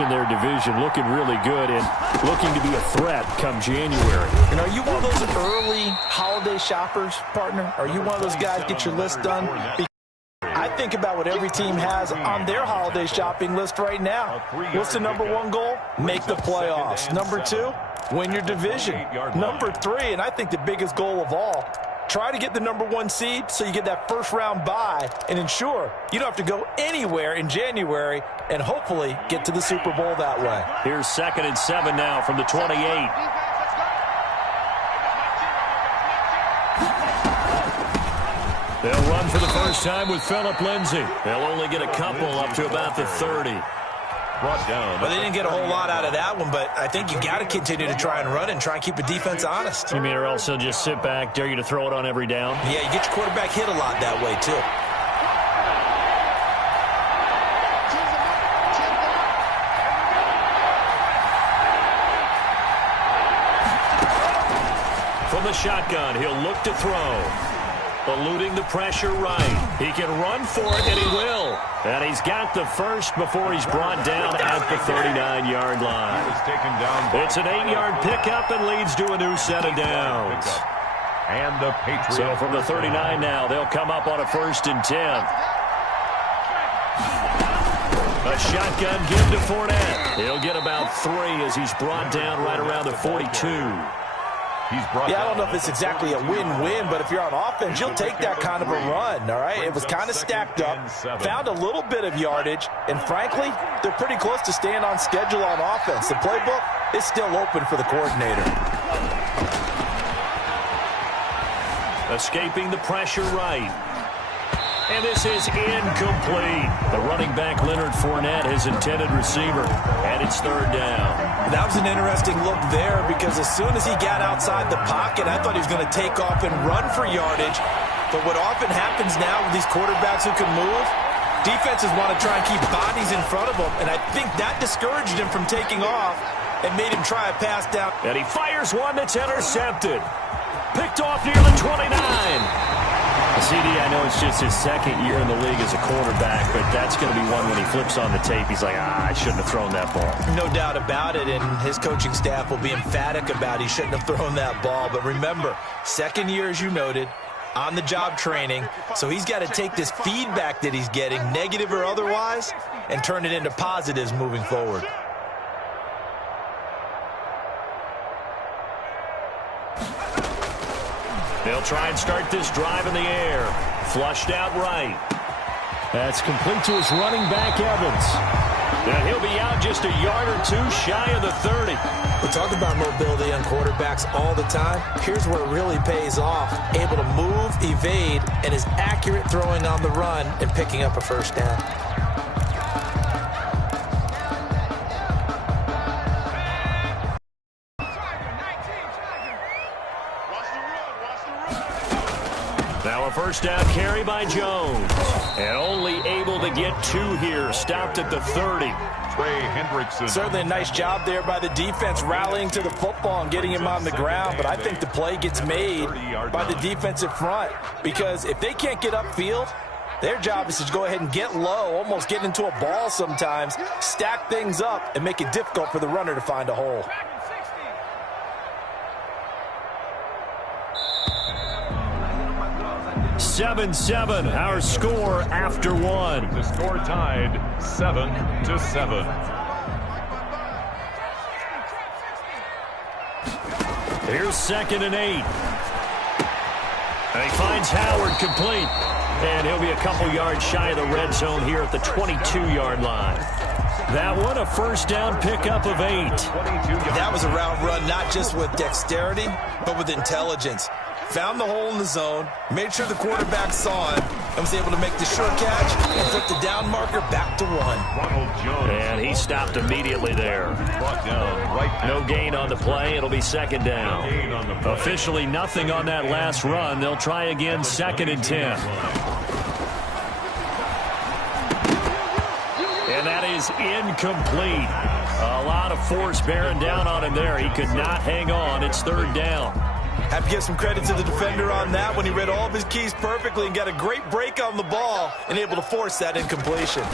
in their division, looking really good and looking to be a threat come January. And are you one of those early holiday shoppers, partner? Are you one of those guys get your list done? I think about what every team has on their holiday shopping list right now. What's the number one goal? Make the playoffs. Number two, win your division. Number three, and I think the biggest goal of all, try to get the number one seed so you get that first round bye and ensure you don't have to go anywhere in January and hopefully get to the Super Bowl that way. Here's 2nd and 7 now from the 28. They'll run for the first time with Phillip Lindsay. They'll only get a couple up to about the 30. Brought down. Well, they didn't get a whole lot out of that one, but I think you got to continue to try and run and try and keep the defense honest. You mean, or else they'll just sit back, dare you to throw it on every down? Yeah, you get your quarterback hit a lot that way, too. From the shotgun, he'll look to throw. Eluding the pressure right. He can run for it, and he will. And he's got the first before he's brought down at the 39-yard line. It's an 8-yard pickup and leads to a new set of downs. And the Patriots. So from the 39 now, they'll come up on a 1st and 10. A shotgun give to Fournette. He'll get about 3 as he's brought down right around the 42. Yeah, I don't know if it's exactly a win-win, but if you're on offense, you'll take that kind of a run, all right? It was kind of stacked up, found a little bit of yardage, and frankly, they're pretty close to staying on schedule on offense. The playbook is still open for the coordinator. Escaping the pressure right. And this is incomplete. The running back, Leonard Fournette, his intended receiver, and it's 3rd down. That was an interesting look there because as soon as he got outside the pocket, I thought he was going to take off and run for yardage. But what often happens now with these quarterbacks who can move, defenses want to try and keep bodies in front of them, and I think that discouraged him from taking off and made him try a pass down. And he fires one that's intercepted. Picked off near the 29. CD, I know it's just his 2nd year in the league as a quarterback, but that's going to be one when he flips on the tape. He's like, I shouldn't have thrown that ball. No doubt about it, and his coaching staff will be emphatic about he shouldn't have thrown that ball. But remember, 2nd year, as you noted, on-the-job training, so he's got to take this feedback that he's getting, negative or otherwise, and turn it into positives moving forward. They'll try and start this drive in the air. Flushed out right. That's complete to his running back, Evans. And he'll be out just a yard or two shy of the 30. We talk about mobility on quarterbacks all the time. Here's where it really pays off. Able to move, evade, and is accurate throwing on the run and picking up a first down. Now a first down carry by Jones. And only able to get 2 here. Stopped at the 30. Trey Hendrickson. Certainly a nice job there by the defense rallying to the football and getting him on the ground. But I think the play gets made by the defensive front. Because if they can't get upfield, their job is to go ahead and get low, almost get into a ball sometimes, stack things up, and make it difficult for the runner to find a hole. Seven, our score after 1. The score tied 7-7. Here's 2nd and 8. And he finds Howard complete. And he'll be a couple yards shy of the red zone here at the 22-yard line. That one, a first down pickup of 8. That was a route run, not just with dexterity, but with intelligence. Found the hole in the zone, made sure the quarterback saw him, and was able to make the short catch and flip the down marker back to run. And he stopped immediately there. No gain on the play. It'll be 2nd down. Officially nothing on that last run. They'll try again 2nd and 10. And that is incomplete. A lot of force bearing down on him there. He could not hang on. It's 3rd down. Have to give some credit to the defender on that when he read all of his keys perfectly and got a great break on the ball and able to force that incompletion.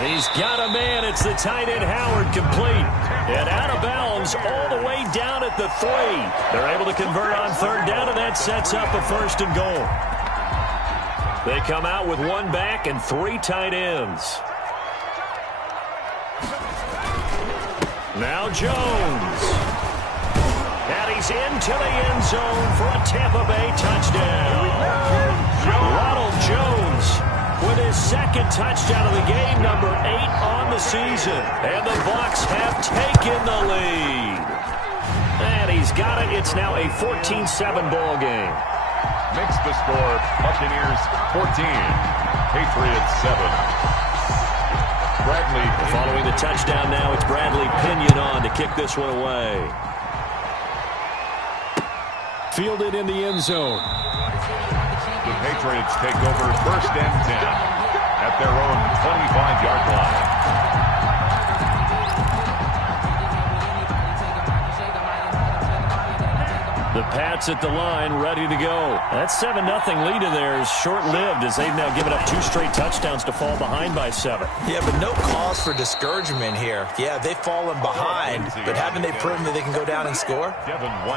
And he's got a man. It's the tight end, Howard, complete. And out of bounds all the way down at the 3. They're able to convert on third down, and that sets up a first and goal. They come out with one back and 3 tight ends. Now Jones. And he's into the end zone for a Tampa Bay touchdown. Ronald Jones with his second touchdown of the game, number 8 on the season. And the Bucs have taken the lead. And he's got it. It's now a 14-7 ball game. Makes the score, Buccaneers 14, Patriots 7. Bradley. Following the touchdown now, it's Bradley Pinion on to kick this one away. Fielded in the end zone. The Patriots take over first and 10 at their own 25-yard line. The Pats at the line, ready to go. That 7-0 lead of theirs short-lived as they've now given up 2 straight touchdowns to fall behind by 7. Yeah, but no cause for discouragement here. Yeah, they've fallen behind, but haven't they proven that they can go down and score?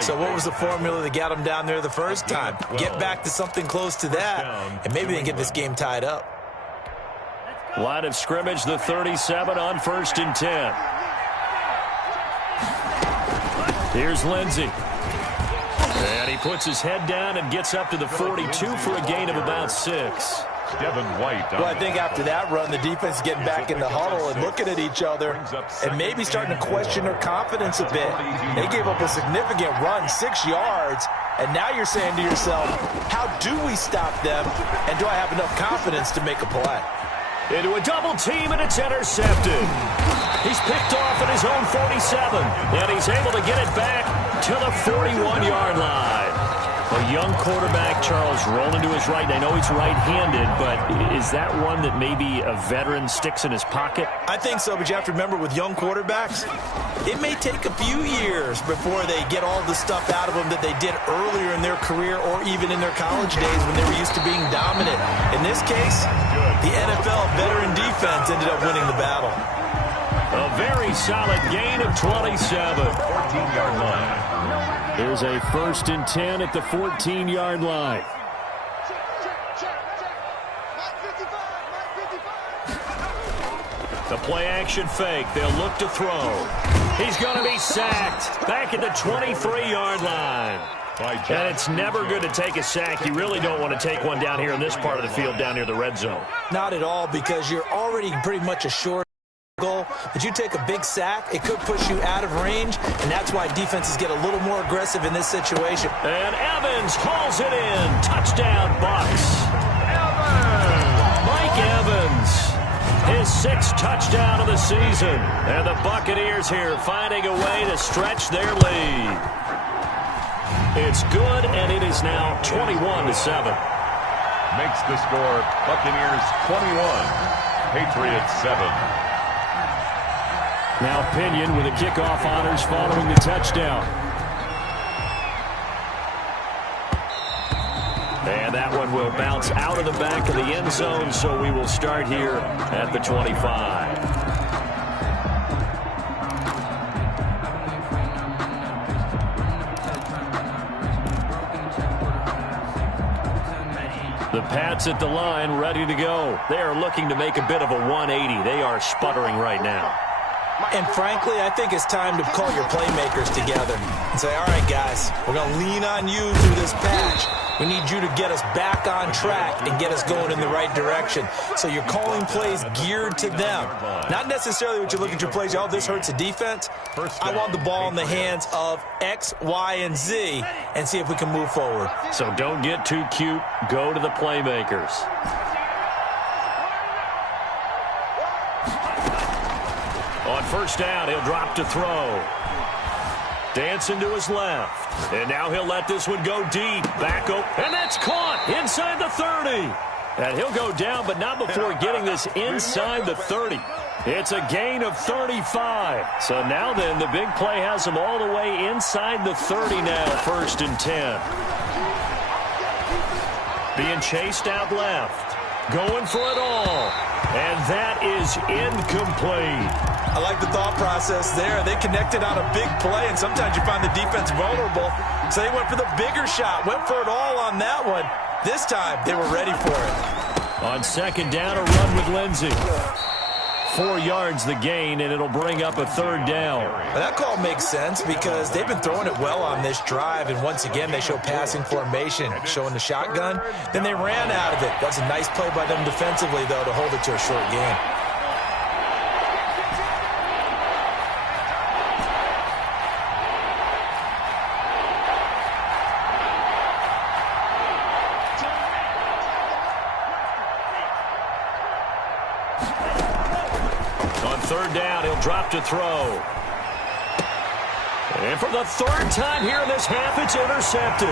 So what was the formula that got them down there the first time? Get back to something close to that, and maybe they can get this game tied up. Line of scrimmage, the 37 on first and 10. Here's Lindsey. And he puts his head down and gets up to the 42 for a gain of about 6. Well, I think after that run, the defense is getting back in the huddle and looking at each other and maybe starting to question their confidence a bit. They gave up a significant run, 6 yards, and now you're saying to yourself, how do we stop them, and do I have enough confidence to make a play? Into a double team, and it's intercepted. He's picked off at his own 47, and he's able to get it back to the 41-yard line. A young quarterback, Charles, rolling to his right. I know he's right-handed, but is that one that maybe a veteran sticks in his pocket? I think so, but you have to remember with young quarterbacks, it may take a few years before they get all the stuff out of them that they did earlier in their career or even in their college days when they were used to being dominant. In this case, the NFL veteran defense ended up winning the battle. A very solid gain of 27. 14-yard line. There's a first and 10 at the 14-yard line. The play-action fake. They'll look to throw. He's going to be sacked back at the 23-yard line. And it's never good to take a sack. You really don't want to take one down here in this part of the field down near the red zone. Not at all, because you're already pretty much assured goal. But you take a big sack, it could push you out of range, and that's why defenses get a little more aggressive in this situation. And Evans hauls it in. Touchdown, Bucs. Mike Evans, his 6th touchdown of the season. And the Buccaneers here finding a way to stretch their lead. It's good, and it is now 21-7. Makes the score Buccaneers 21, Patriots 7. Now Pinion with a kickoff honors following the touchdown. And that one will bounce out of the back of the end zone, so we will start here at the 25. The Pats at the line, ready to go. They are looking to make a bit of a 180. They are sputtering right now. And frankly, I think it's time to call your playmakers together and say, all right, guys, we're going to lean on you through this patch. We need you to get us back on track and get us going in the right direction. So you're calling plays geared to them. Not necessarily what you're looking at your plays, oh, this hurts the defense. I want the ball in the hands of X, Y, and Z and see if we can move forward. So don't get too cute. Go to the playmakers. On first down, he'll drop to throw. Dancing to his left. And now he'll let this one go deep. Back up. And that's caught inside the 30. And he'll go down, but not before getting this inside the 30. It's a gain of 35. So now then, the big play has him all the way inside the 30 now, first and 10. Being chased out left. Going for it all. And that is is incomplete. I like the thought process there. They connected on a big play, and sometimes you find the defense vulnerable. So they went for the bigger shot, went for it all on that one. This time, they were ready for it. On second down, a run with Lindsey. 4 yards the gain, and it'll bring up a third down. Well, that call makes sense because they've been throwing it well on this drive, and once again, they show passing formation, showing the shotgun. Then they ran out of it. That's a nice play by them defensively, though, to hold it to a short gain. Third down, he'll drop to throw. And for the third time here in this half, it's intercepted.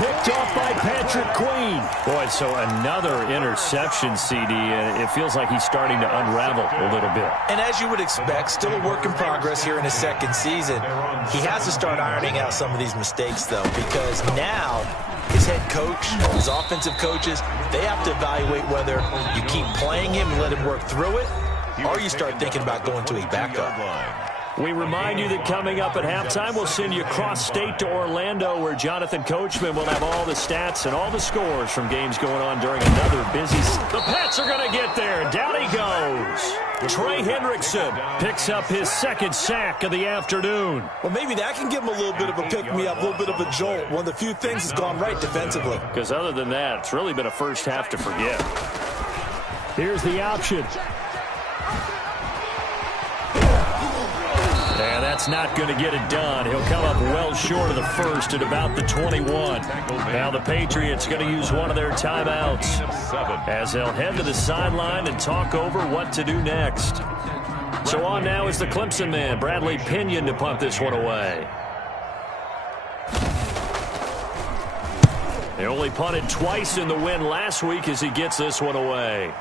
Picked off by Patrick Queen. Boy, so another interception, CD. It feels like he's starting to unravel a little bit. And as you would expect, still a work in progress here in his second season. He has to start ironing out some of these mistakes, though, because now his head coach, his offensive coaches, they have to evaluate whether you keep playing him and let him work through it, or you start thinking about going to his backup. We remind you that coming up at halftime, we'll send you across state to Orlando, where Jonathan Coachman will have all the stats and all the scores from games going on during another busy. The Pats are going to get there. Down he goes. Trey Hendrickson picks up his second sack of the afternoon. Well, maybe that can give him a little bit of a pick-me-up, a little bit of a jolt. One of the few things that's gone right defensively. Because other than that, it's really been a first half to forget. Here's the option. Yeah, that's not going to get it done. He'll come up well short of the first at about the 21. Now the Patriots going to use one of their timeouts as they'll head to the sideline and talk over what to do next. So on now is the Clemson man, Bradley Pinion, to punt this one away. They only punted twice in the win last week as he gets this one away.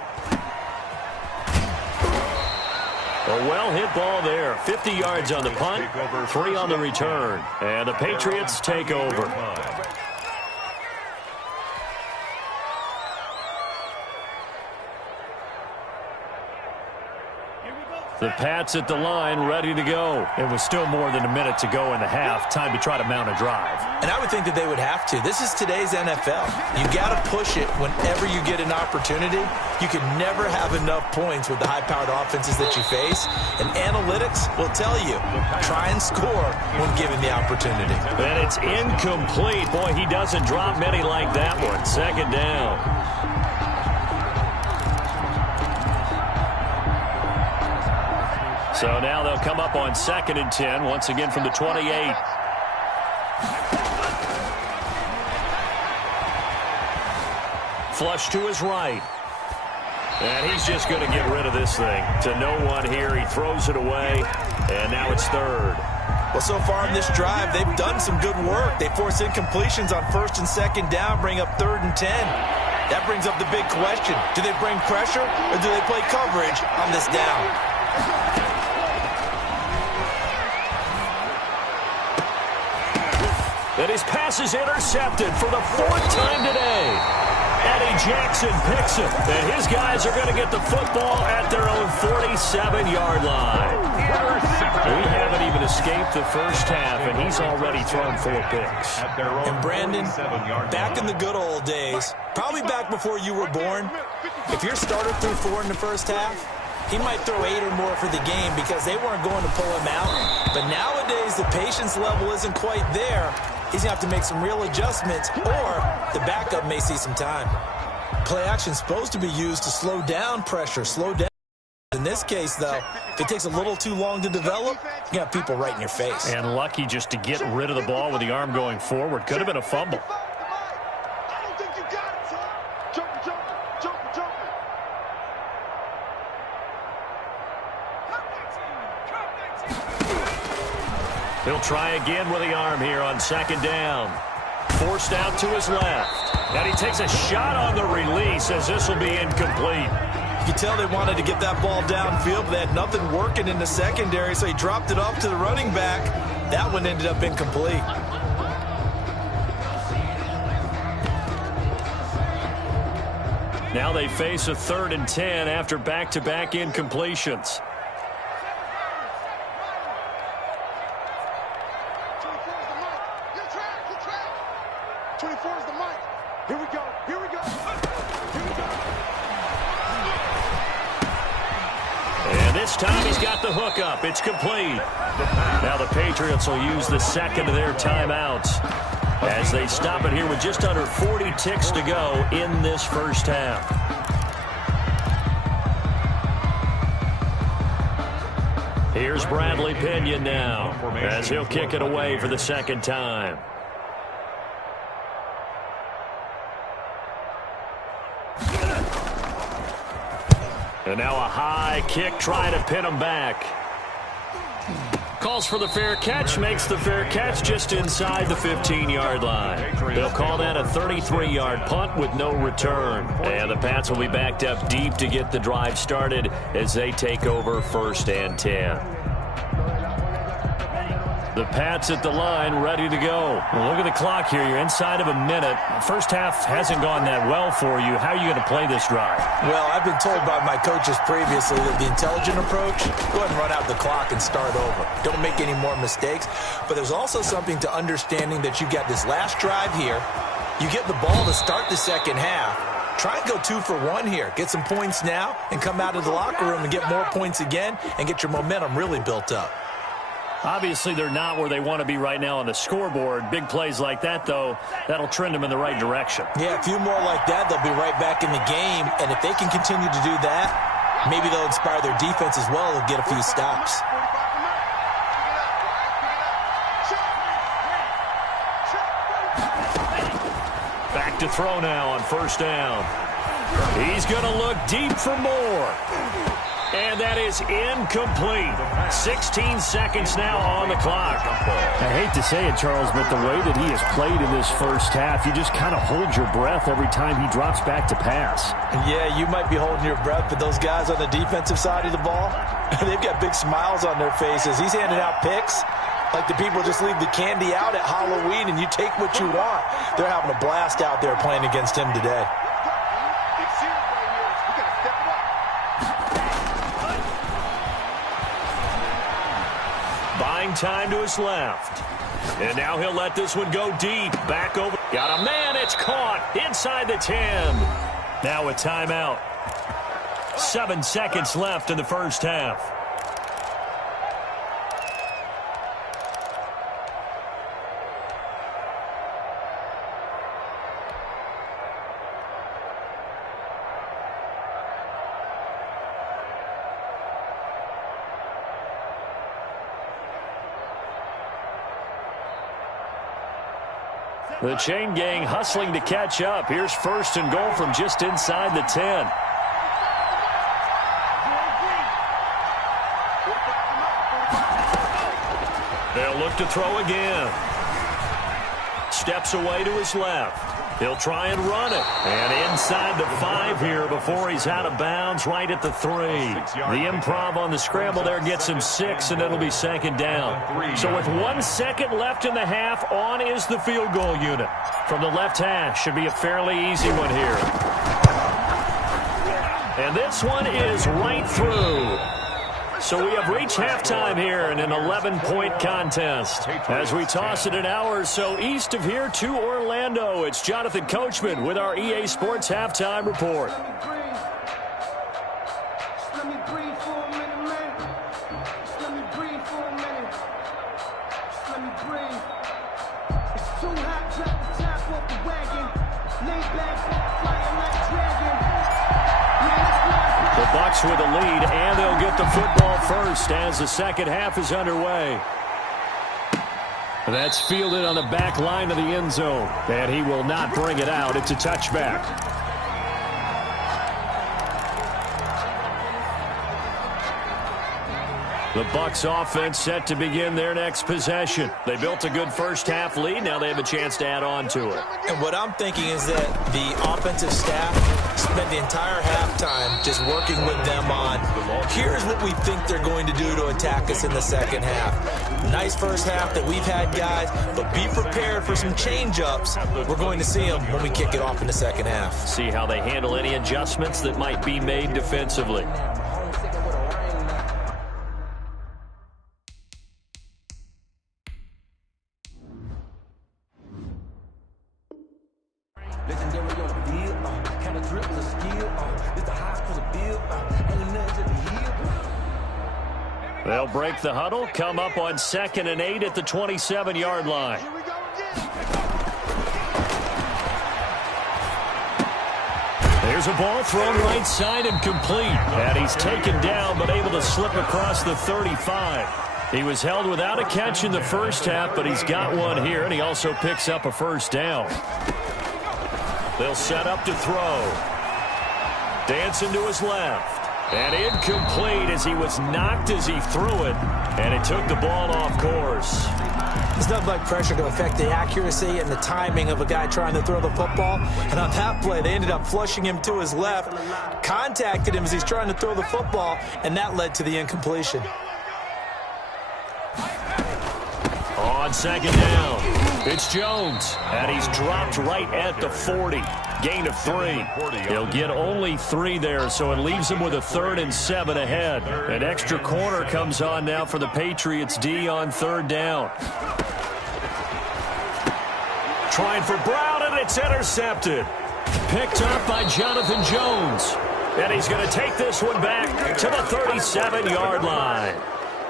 A well-hit ball there. 50 yards on the punt, 3 on the return. And the Patriots take over. The Pats at the line, ready to go. It was still more than a minute to go in the half. Time to try to mount a drive. And I would think that they would have to. This is today's NFL. You got to push it whenever you get an opportunity. You can never have enough points with the high-powered offenses that you face. And analytics will tell you, try and score when given the opportunity. And it's incomplete. Boy, he doesn't drop many like that one. Second down. So now they'll come up on 2nd and 10, once again from the 28. Flush to his right. And he's just going to get rid of this thing. To no one here. He throws it away. And now it's 3rd. Well, so far in this drive, they've done some good work. They force incompletions on 1st and 2nd down, bring up 3rd and 10. That brings up the big question. Do they bring pressure or do they play coverage on this down? And his pass is intercepted for the 4th time today. Eddie Jackson picks it. And his guys are going to get the football at their own 47-yard line. We haven't even escaped the first half, and he's already thrown 4 picks. And Brandon, back in the good old days, probably back before you were born, if your starter threw 4 in the first half, he might throw 8 or more for the game because they weren't going to pull him out. But nowadays, the patience level isn't quite there. He's going to have to make some real adjustments, or the backup may see some time. Play action is supposed to be used to slow down pressure, slow down. In this case, though, if it takes a little too long to develop, you got people right in your face. And lucky just to get rid of the ball with the arm going forward. Could have been a fumble. He'll try again with the arm here on 2nd down. Forced out to his left. And he takes a shot on the release as this will be incomplete. You can tell they wanted to get that ball downfield, but they had nothing working in the secondary, so he dropped it off to the running back. That one ended up incomplete. Now they face a 3rd and 10 after back-to-back incompletions. 24 is the mic. Here we go. Here we go. Here we go. And this time he's got the hook up. It's complete. Now the Patriots will use the second of their timeouts as they stop it here with just under 40 ticks to go in this first half. Here's Bradley Pinion now as he'll kick it away for the second time. And now a high kick trying to pin him back. Calls for the fair catch, makes the fair catch just inside the 15-yard line. They'll call that a 33-yard punt with no return. And the Pats will be backed up deep to get the drive started as they take over 1st and 10. The Pats at the line, ready to go. Well, look at the clock here. You're inside of a minute. First half hasn't gone that well for you. How are you going to play this drive? Well, I've been told by my coaches previously that the intelligent approach, go ahead and run out the clock and start over. Don't make any more mistakes. But there's also something to understanding that you got this last drive here. You get the ball to start the second half. Try and go 2 for 1 here. Get some points now and come out of the locker room and get more points again and get your momentum really built up. Obviously, they're not where they want to be right now on the scoreboard. Big plays like that, though, that'll trend them in the right direction. Yeah, a few more like that, they'll be right back in the game. And if they can continue to do that, maybe they'll inspire their defense as well and get a few stops. Back to throw now on 1st down. He's going to look deep for more. And that is incomplete. 16 seconds now on the clock. I hate to say it, Charles, but the way that he has played in this first half, you just kind of hold your breath every time he drops back to pass. Yeah, you might be holding your breath, but those guys on the defensive side of the ball, they've got big smiles on their faces. He's handing out picks like the people just leave the candy out at Halloween and you take what you want. They're having a blast out there playing against him today. Buying time to his left. And now he'll let this one go deep. Back over. Got a man. It's caught inside the 10. Now a timeout. 7 seconds left in the first half. The chain gang hustling to catch up. Here's 1st and goal from just inside the 10. They'll look to throw again. Steps away to his left. He'll try and run it. And inside the 5 here before he's out of bounds right at the 3. The improv on the scramble there gets him 6, and it'll be 2nd down. So with 1 second left in the half, on is the field goal unit. From the left hash, should be a fairly easy one here. And this one is right through. So we have reached halftime here in an 11-point contest. As we toss it an hour or so east of here to Orlando, it's Jonathan Coachman with our EA Sports Halftime Report. Bucks with a lead, and they'll get the football first as the second half is underway. That's fielded on the back line of the end zone, and he will not bring it out. It's a touchback. The Bucks offense set to begin their next possession. They built a good first half lead. Now they have a chance to add on to it. And what I'm thinking is that the offensive staff spent the entire halftime just working with them on, here's what we think they're going to do to attack us in the second half. Nice first half that we've had, guys, but be prepared for some change-ups. We're going to see them when we kick it off in the second half. See how they handle any adjustments that might be made defensively. They'll break the huddle, come up on 2nd and 8 at the 27-yard line. There's a ball thrown right side and complete. And he's taken down but able to slip across the 35. He was held without a catch in the first half, but he's got one here, and he also picks up a first down. They'll set up to throw. Dancing to his left. And incomplete as he was knocked as he threw it. And it took the ball off course. There's nothing like pressure to affect the accuracy and the timing of a guy trying to throw the football. And on that play, they ended up flushing him to his left, contacted him as he's trying to throw the football, and that led to the incompletion. On 2nd down, it's Jones, and he's dropped right at the 40. Gain of 3. He'll get only 3 there, so it leaves him with a 3rd and 7 ahead. An extra corner comes on now for the Patriots D on 3rd down. Trying for Brown, and it's intercepted. Picked up by Jonathan Jones. And he's going to take this one back to the 37-yard line.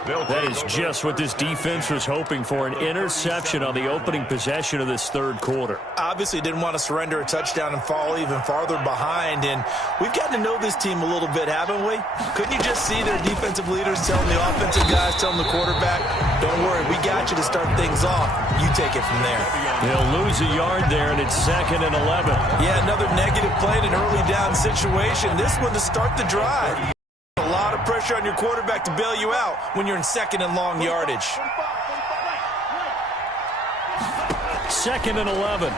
That is just what this defense was hoping for, an interception on the opening possession of this third quarter. Obviously didn't want to surrender a touchdown and fall even farther behind, and we've gotten to know this team a little bit, haven't we? Couldn't you just see their defensive leaders telling the offensive guys, telling the quarterback, don't worry, we got you to start things off. You take it from there. They'll lose a yard there, and it's 2nd and 11. Yeah, another negative play in an early down situation. This one to start the drive. A lot of pressure on your quarterback to bail you out when you're in 2nd and long yardage. 2nd and 11.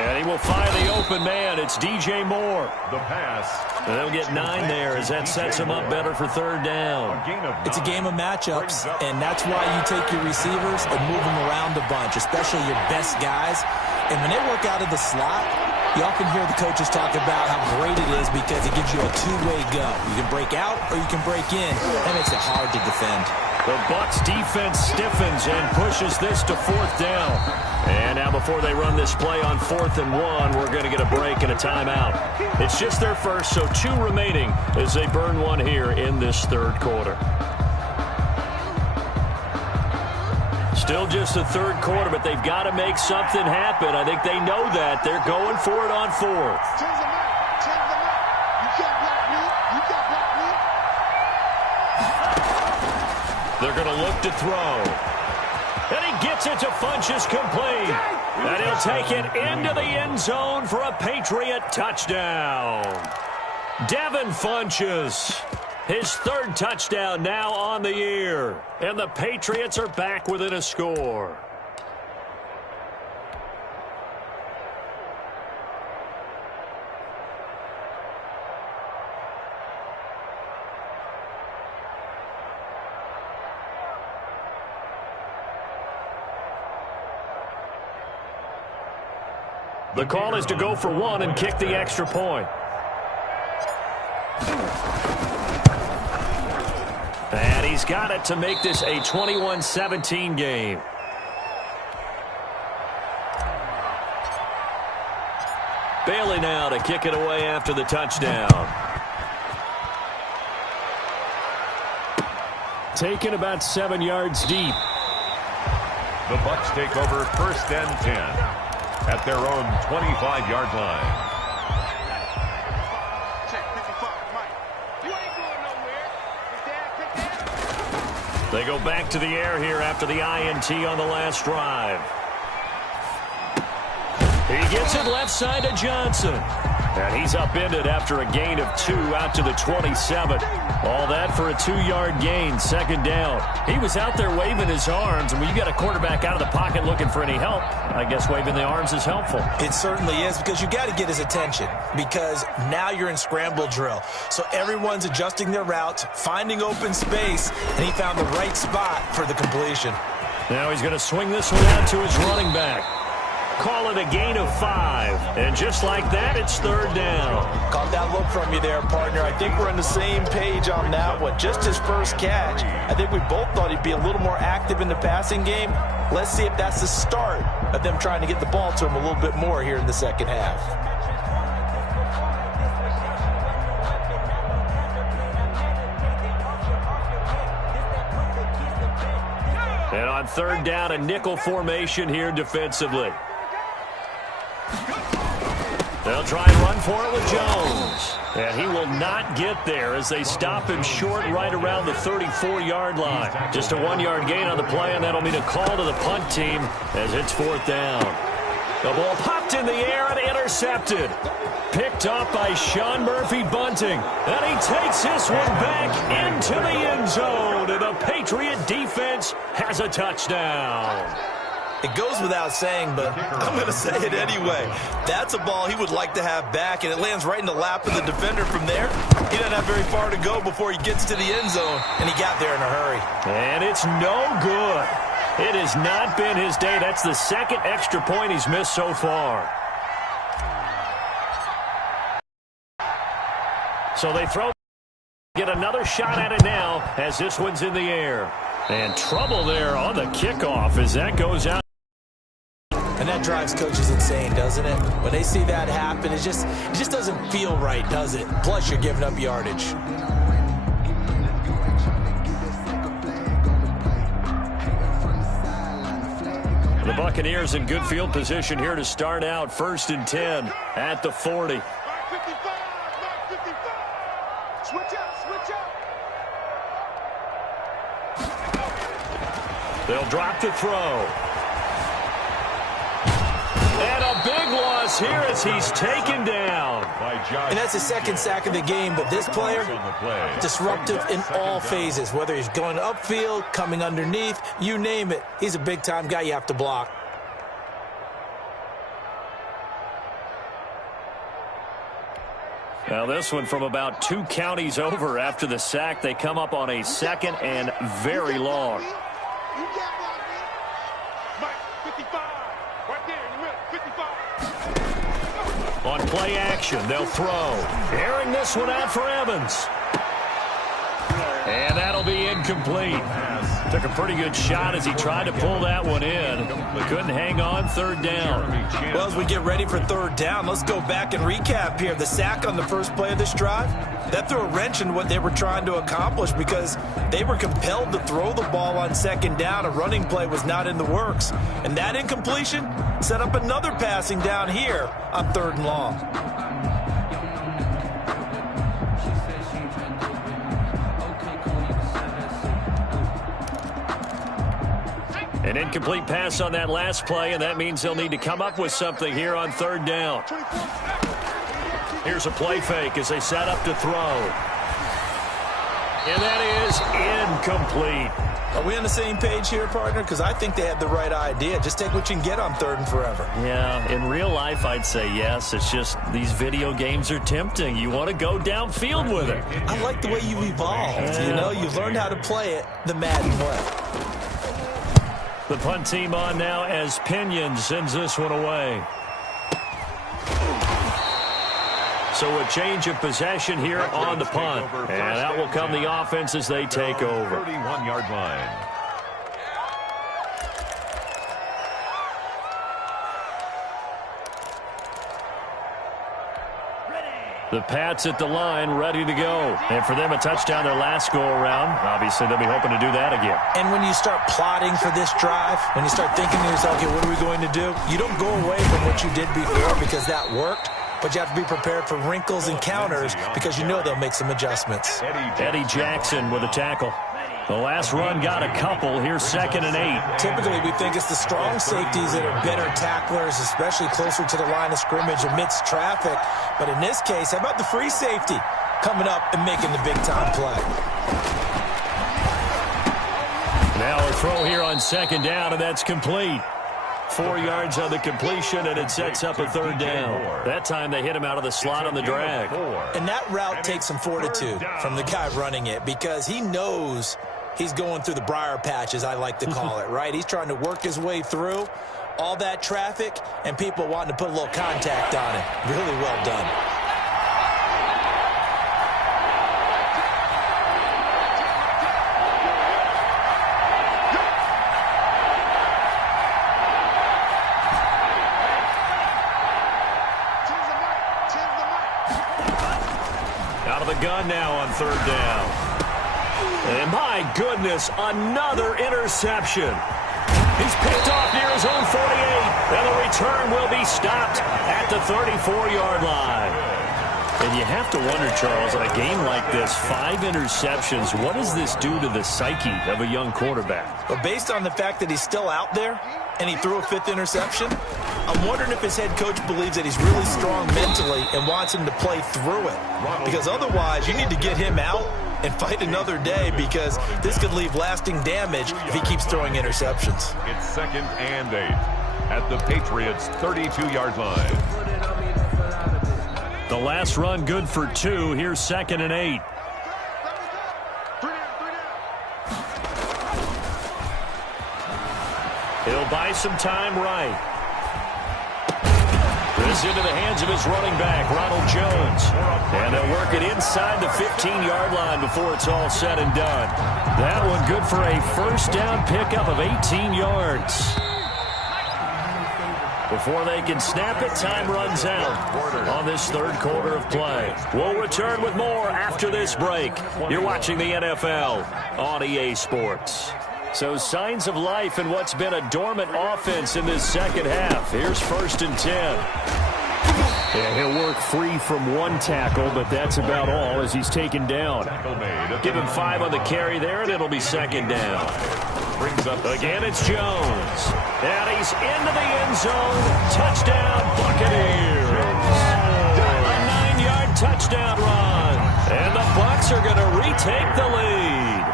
And he will find the open man. It's DJ Moore. The pass. And they'll get 9 there as that sets him up better for 3rd down. It's a game of matchups, and that's why you take your receivers and move them around a bunch, especially your best guys. And when they work out of the slot, you often hear the coaches talk about how great it is because it gives you a two-way go. You can break out or you can break in. That makes it hard to defend. The Bucs defense stiffens and pushes this to 4th down. And now before they run this play on 4th and 1, we're going to get a break and a timeout. It's just their first, so 2 remaining as they burn one here in this third quarter. Still just the third quarter, but they've got to make something happen. I think they know that. They're going for it on 4th. They're going to look to throw. And he gets it to Funchess complete. And he'll take it into the end zone for a Patriot touchdown. Devin Funchess. His 3rd touchdown now on the year. And the Patriots are back within a score. The call is to go for 1 and kick the extra point. And he's got it to make this a 21-17 game. Bailey now to kick it away after the touchdown. Taken about 7 yards deep. The Bucs take over 1st and 10 at their own 25-yard line. They go back to the air here after the INT on the last drive. He gets it left side to Johnson. And he's upended after a gain of 2 out to the 27. All that for a 2-yard gain, second down. He was out there waving his arms, and when you got a quarterback out of the pocket looking for any help, I guess waving the arms is helpful. It certainly is, because you got to get his attention, because now you're in scramble drill. So everyone's adjusting their routes, finding open space, and he found the right spot for the completion. Now he's going to swing this one out to his running back. Call it a gain of 5. And just like that, it's third down. Caught that look from you there, partner. I think we're on the same page on that one. Just his first catch. I think we both thought he'd be a little more active in the passing game. Let's see if that's the start of them trying to get the ball to him a little bit more here in the second half. And on third down, a nickel formation here defensively. They'll try and run for it with Jones. And he will not get there as they stop him short right around the 34-yard line. Just a 1-yard gain on the play, and that'll mean a call to the punt team as it's fourth down. The ball popped in the air and intercepted. Picked up by Sean Murphy Bunting. And he takes this one back into the end zone. And the Patriot defense has a touchdown. It goes without saying, but I'm going to say it anyway. That's a ball he would like to have back, and it lands right in the lap of the defender from there. He doesn't have very far to go before he gets to the end zone, and he got there in a hurry. And it's no good. It has not been his day. That's the second extra point he's missed so far. So they throw, get another shot at it now as this one's in the air. And trouble there on the kickoff as that goes out. And that drives coaches insane, doesn't it? When they see that happen, it just doesn't feel right, does it? Plus, you're giving up yardage. The Buccaneers in good field position here to start out. 1st and 10 at the 40. They'll drop the throw. And a big loss here as he's taken down. And that's the second sack of the game, but this player, disruptive in all phases, whether he's going upfield, coming underneath, you name it. He's a big-time guy you have to block. Now this one from about 2 counties over after the sack. They come up on a 2nd and very long. On play action, they'll throw. Airing this one out for Evans. And that'll be incomplete. Took a pretty good shot as he tried to pull that one in, but couldn't hang on. Third down. Well, as we get ready for third down, let's go back and recap here. The sack on the first play of this drive, that threw a wrench in what they were trying to accomplish because they were compelled to throw the ball on second down. A running play was not in the works. And that incompletion set up another passing down here on 3rd and long. An incomplete pass on that last play, and that means they'll need to come up with something here on 3rd down. Here's a play fake as they set up to throw. And that is incomplete. Are we on the same page here, partner? Because I think they had the right idea. Just take what you can get on 3rd and forever. Yeah, in real life, I'd say yes. It's just these video games are tempting. You want to go downfield with it. I like the way you've evolved. You know, you've learned how to play it the Madden way. The punt team on now as Pinion sends this one away. So a change of possession here on the punt. And that will come the offense as they take over. 31-yard line. The Pats at the line, ready to go. And for them, a touchdown their last go-around. Obviously, they'll be hoping to do that again. And when you start plotting for this drive, when you start thinking to yourself, okay, what are we going to do? You don't go away from what you did before because that worked, but you have to be prepared for wrinkles and counters because you know they'll make some adjustments. Eddie Jackson with a tackle. The last run got a couple. Here's 2nd and 8. Typically, we think it's the strong safeties that are better tacklers, especially closer to the line of scrimmage amidst traffic. But in this case, how about the free safety coming up and making the big-time play? Now a throw here on 2nd down, and that's complete. 4 yards on the completion, and it sets up a 3rd down. That time they hit him out of the slot on the drag. And that route takes some fortitude from the guy running it, because he knows he's going through the briar patch, as I like to call it, right? He's trying to work his way through all that traffic and people wanting to put a little contact on it. Really well done. Out of the gun now on 3rd down. And my goodness, another interception. He's picked off near his own 48, and the return will be stopped at the 34-yard line. And you have to wonder, Charles, in a game like this, 5 interceptions, what does this do to the psyche of a young quarterback? But based on the fact that he's still out there and he threw a 5th interception, I'm wondering if his head coach believes that he's really strong mentally and wants him to play through it. Because otherwise, you need to get him out and fight another day, because this could leave lasting damage if he keeps throwing interceptions. It's 2nd and 8 at the Patriots' 32-yard line. The last run good for 2. Here's 2nd and 8. He'll buy some time right. This into the hands of his running back, Ronald Jones. And they'll work it inside the 15-yard line before it's all said and done. That one good for a 1st down pickup of 18 yards. Before they can snap it, time runs out on this 3rd quarter of play. We'll return with more after this break. You're watching the NFL on EA Sports. So signs of life in what's been a dormant offense in this 2nd half. Here's 1st and 10. Yeah, he'll work free from 1 tackle, but that's about all as he's taken down. Give him 5 on the carry there, and it'll be 2nd down. Again, it's Jones. And he's into the end zone. Touchdown, Buccaneers. A 9-yard touchdown run. And the Bucs are going to retake the lead.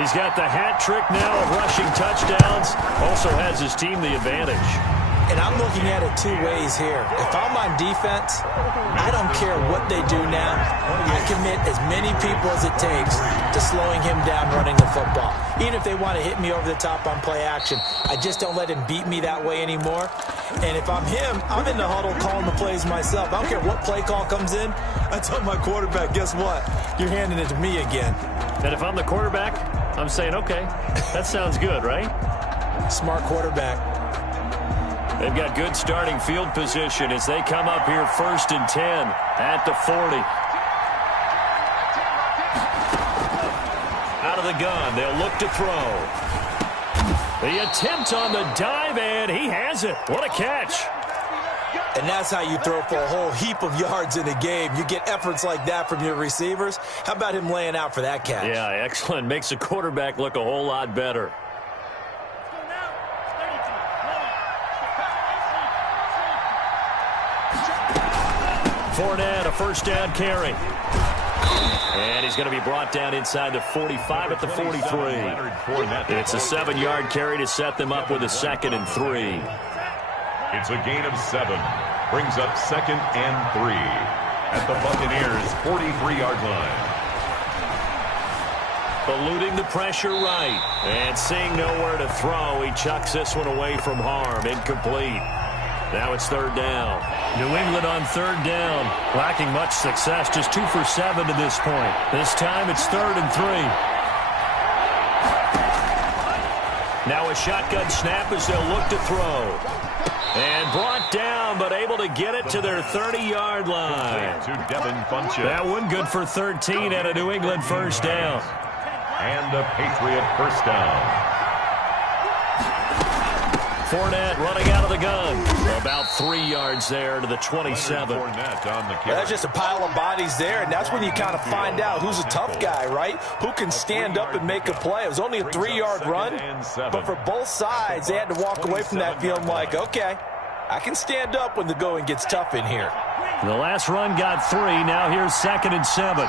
He's got the hat trick now of rushing touchdowns. Also has his team the advantage. And I'm looking at it 2 ways here. If I'm on defense, I don't care what they do now. I commit as many people as it takes to slowing him down running the football. Even if they want to hit me over the top on play action, I just don't let him beat me that way anymore. And if I'm him, I'm in the huddle calling the plays myself. I don't care what play call comes in. I tell my quarterback, guess what? You're handing it to me again. And if I'm the quarterback, I'm saying, okay, that sounds good, right? Smart quarterback. They've got good starting field position as they come up here 1st and 10 at the 40. Out of the gun, they'll look to throw. The attempt on the dive, and he has it. What a catch. And that's how you throw for a whole heap of yards in a game. You get efforts like that from your receivers. How about him laying out for that catch? Yeah, excellent. Makes the quarterback look a whole lot better. Fournette, a 1st down carry. And he's going to be brought down inside the 45 at the 43. It's a 7-yard carry to set them up with a 2nd and 3. It's a gain of 7. Brings up 2nd and 3 at the Buccaneers' 43-yard line. Eluding the pressure right. And seeing nowhere to throw, he chucks this one away from harm. Incomplete. Now it's 3rd down. New England on 3rd down. Lacking much success. Just 2 for 7 to this point. This time it's 3rd and 3. Now a shotgun snap as they'll look to throw. And brought down, but able to get it to their 30-yard line. That one good for 13 and a New England 1st down. And a Patriot 1st down. Fournette running out of the gun. About 3 yards there to the 27. That's just a pile of bodies there, and that's when you kind of find out who's a tough guy, right? Who can stand up and make a play. It was only a 3-yard run, but for both sides, they had to walk away from that feeling like, okay, I can stand up when the going gets tough in here. The last run got 3. Now here's 2nd and 7.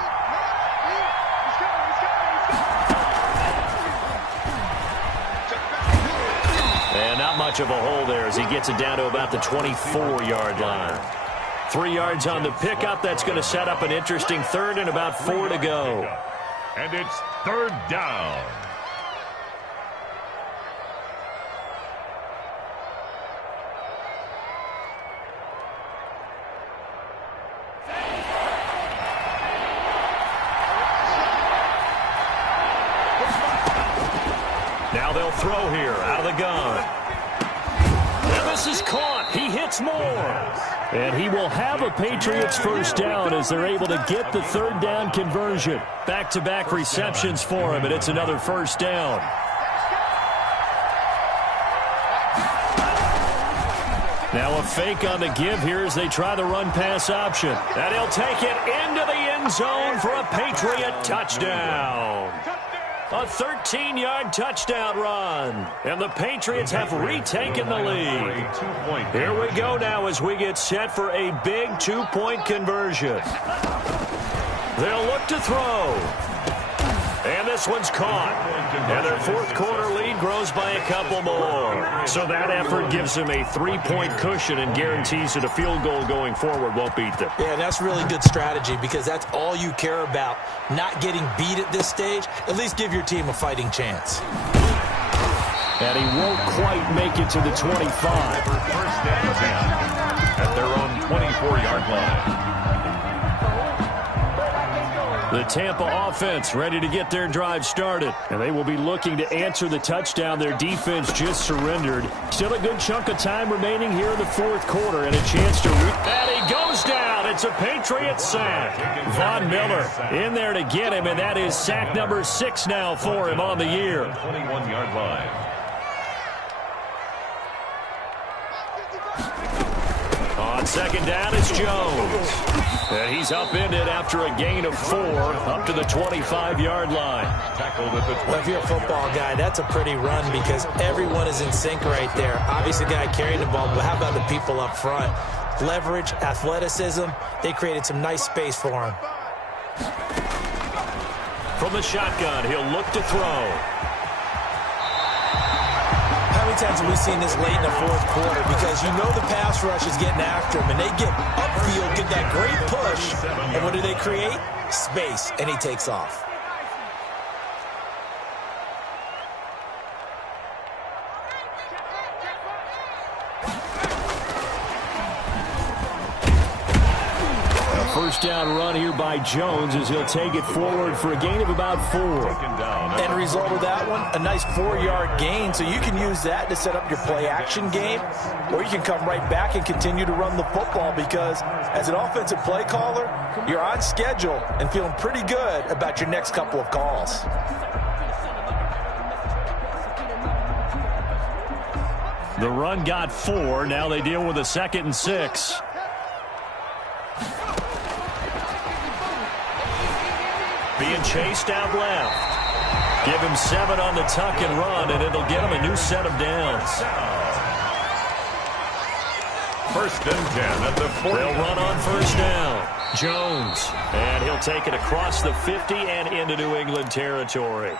And not much of a hole there as he gets it down to about the 24-yard line. 3 yards on the pickup. That's going to set up an interesting third and about 4 to go. And it's 3rd down. Now they'll throw here out of the gun. And this is caught. He hits more. And he will have a Patriots first down as they're able to get the 3rd down conversion. Back-to-back receptions for him, and it's another first down. Now a fake on the give here as they try the run-pass option. And he'll take it into the end zone for a Patriot touchdown. A 13-yard touchdown run. And the Patriots have retaken the lead. Here we go now as we get set for a big 2-point conversion. They'll look to throw. And this one's caught. And their 4th quarter lead grows by a couple more. So that effort gives them a 3-point cushion and guarantees that a field goal going forward won't beat them. Yeah, that's really good strategy because that's all you care about. Not getting beat at this stage. At least give your team a fighting chance. And he won't quite make it to the 25. First and 10 at their own 24-yard line. The Tampa offense ready to get their drive started. And they will be looking to answer the touchdown their defense just surrendered. Still a good chunk of time remaining here in the 4th quarter and a chance to and he goes down. It's a Patriot sack. Von Miller in there to get him, and that is sack number 6 now for him on the year. 21-yard line. On 2nd down, it's Jones. And he's upended after a gain of 4 up to the 25-yard line. Tackled at the 20. Well, if you're a football guy, that's a pretty run because everyone is in sync right there. Obviously, the guy carrying the ball, but how about the people up front? Leverage, athleticism, they created some nice space for him. From the shotgun, he'll look to throw. How many times have we seen this late in the 4th quarter? Because you know the pass rush is getting after him, and they get upfield, get that great push, and what do they create? Space, and he takes off. First down run here by Jones as he'll take it forward for a gain of about 4. End result of that one, a nice 4-yard gain, so you can use that to set up your play-action game, or you can come right back and continue to run the football because as an offensive play caller, you're on schedule and feeling pretty good about your next couple of calls. The run got 4. Now they deal with a 2nd and 6. Being chased out left. Give him 7 on the tuck and run, and it'll get him a new set of downs. 1st and 10 at the 40. They'll run on 1st down. Jones. And he'll take it across the 50 and into New England territory.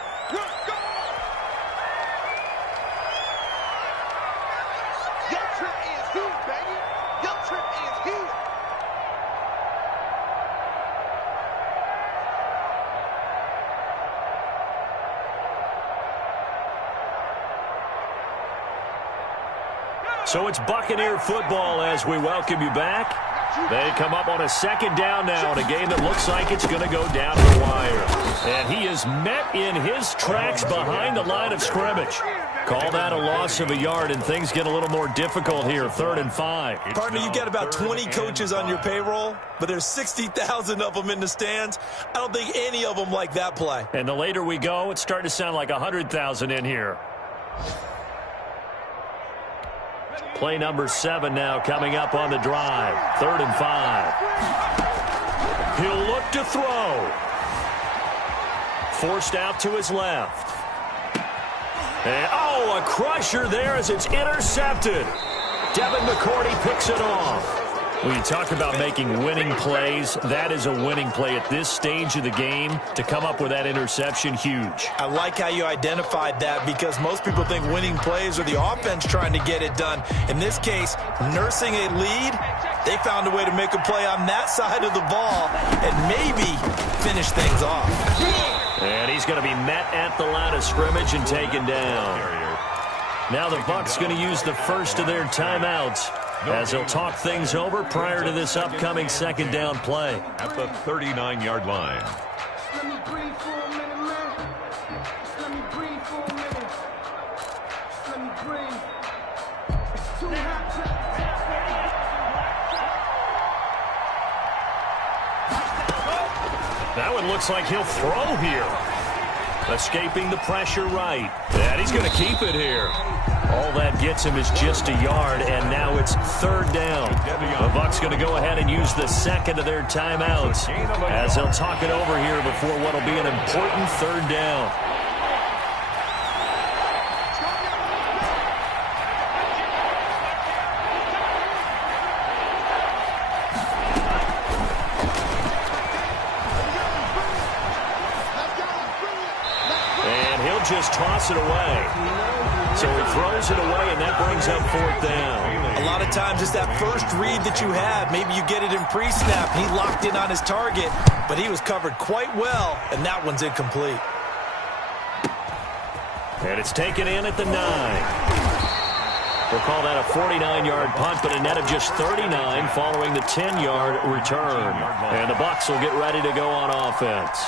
So it's Buccaneer football as we welcome you back. They come up on a 2nd down now in a game that looks like it's going to go down to the wire. And he is met in his tracks behind the line of scrimmage. Call that a loss of a yard, and things get a little more difficult here, 3rd and 5. Partner, you got about 20 coaches on your payroll, but there's 60,000 of them in the stands. I don't think any of them like that play. And the later we go, it's starting to sound like 100,000 in here. Play number 7 now coming up on the drive. 3rd and 5. He'll look to throw. Forced out to his left. And, a crusher there as it's intercepted. Devin McCourty picks it off. When you talk about making winning plays, that is a winning play at this stage of the game. To come up with that interception, huge. I like how you identified that because most people think winning plays are the offense trying to get it done. In this case, nursing a lead, they found a way to make a play on that side of the ball and maybe finish things off. And he's going to be met at the line of scrimmage and taken down. Now the Bucs going to use the first of their timeouts as they'll talk things over prior to this upcoming 2nd down play. At the 39-yard line. Let me breathe for a minute, man. Let me breathe for a minute. Let me breathe. It's too hot to... That one looks like he'll throw here. Escaping the pressure right. And he's going to keep it here. All that gets him is just a yard, and now it's 3rd down. The Bucs going to go ahead and use the 2nd of their timeouts as they'll talk it over here before what will be an important 3rd down. And he'll just toss it away. So he throws it away, and that brings up 4th down. A lot of times it's that first read that you have. Maybe you get it in pre-snap. He locked in on his target, but he was covered quite well, and that one's incomplete. And it's taken in at the 9. We'll call that a 49-yard punt, but a net of just 39 following the 10-yard return. And the Bucs will get ready to go on offense.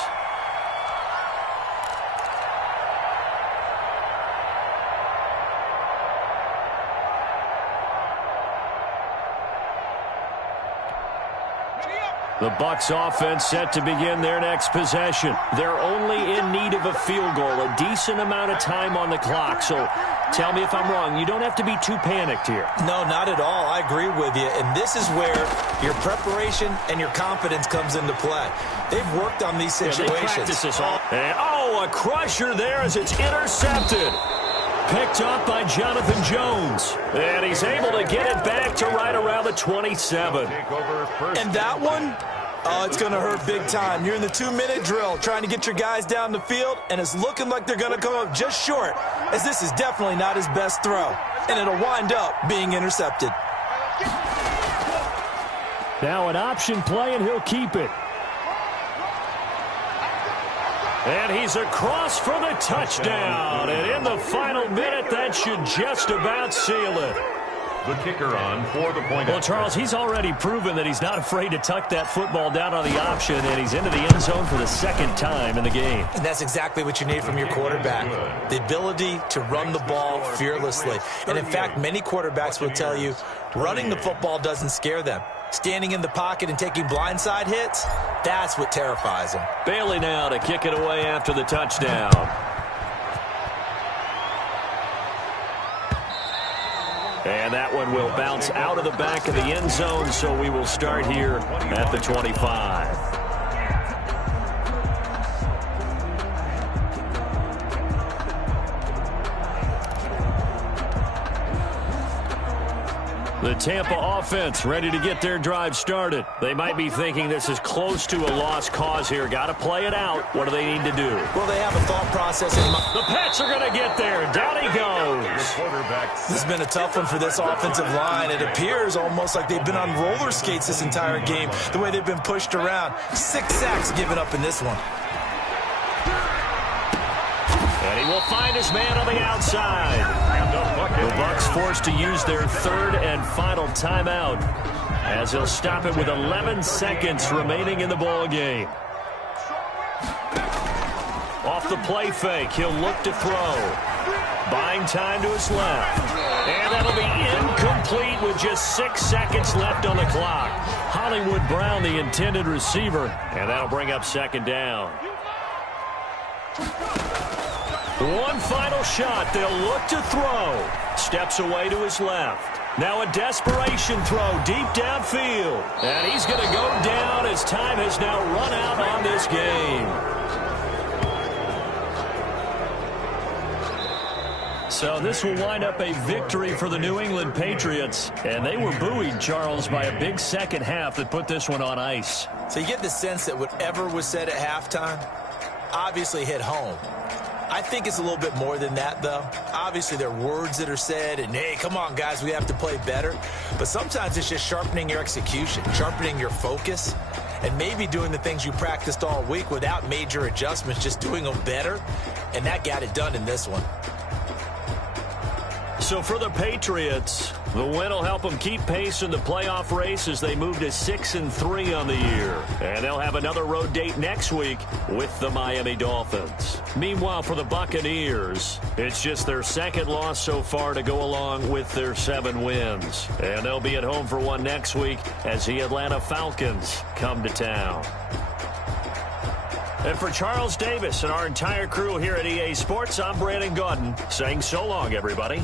The Bucs offense set to begin their next possession. They're only in need of a field goal, a decent amount of time on the clock. So tell me if I'm wrong. You don't have to be too panicked here. No, not at all. I agree with you. And this is where your preparation and your confidence comes into play. They've worked on these situations. Yeah, they practice this all. And, a crusher there as it's intercepted. Picked up by Jonathan Jones. And he's able to get it back to right around the 27. And that one, it's going to hurt big time. You're in the 2-minute drill trying to get your guys down the field, and it's looking like they're going to come up just short, as this is definitely not his best throw. And it'll wind up being intercepted. Now an option play, and he'll keep it. And he's across for the touchdown. And in the final minute, that should just about seal it. The kicker on for the point. Well, Charles, he's already proven that he's not afraid to tuck that football down on the option, and he's into the end zone for the 2nd time in the game. And that's exactly what you need from your quarterback, the ability to run the ball fearlessly. And, in fact, many quarterbacks will tell you running the football doesn't scare them. Standing in the pocket and taking blindside hits, that's what terrifies them. Bailey now to kick it away after the touchdown. And that one will bounce out of the back of the end zone, so we will start here at the 25. The Tampa offense ready to get their drive started. They might be thinking this is close to a lost cause here. Got to play it out. What do they need to do? Well, they have a thought process in mind. The Pats are going to get there. Down he goes. This has been a tough one for this offensive line. It appears almost like they've been on roller skates this entire game, the way they've been pushed around. 6 sacks given up in this one. And he will find his man on the outside. The Bucs forced to use their 3rd and final timeout as he'll stop it with 11 seconds remaining in the ball game. Off the play fake, he'll look to throw. Buying time to his left. And that'll be incomplete with just 6 seconds left on the clock. Hollywood Brown, the intended receiver, and that'll bring up 2nd down. One final shot. They'll look to throw. Steps away to his left. Now a desperation throw deep downfield. And he's going to go down as time has now run out on this game. So this will wind up a victory for the New England Patriots. And they were buoyed, Charles, by a big second half that put this one on ice. So you get the sense that whatever was said at halftime obviously hit home. I think it's a little bit more than that, though. Obviously, there are words that are said, and, hey, come on, guys, we have to play better. But sometimes it's just sharpening your execution, sharpening your focus, and maybe doing the things you practiced all week without major adjustments, just doing them better. And that got it done in this one. So for the Patriots, the win will help them keep pace in the playoff race as they move to 6-3 on the year. And they'll have another road date next week with the Miami Dolphins. Meanwhile, for the Buccaneers, it's just their second loss so far to go along with their 7 wins. And they'll be at home for one next week as the Atlanta Falcons come to town. And for Charles Davis and our entire crew here at EA Sports, I'm Brandon Gaudin saying so long, everybody.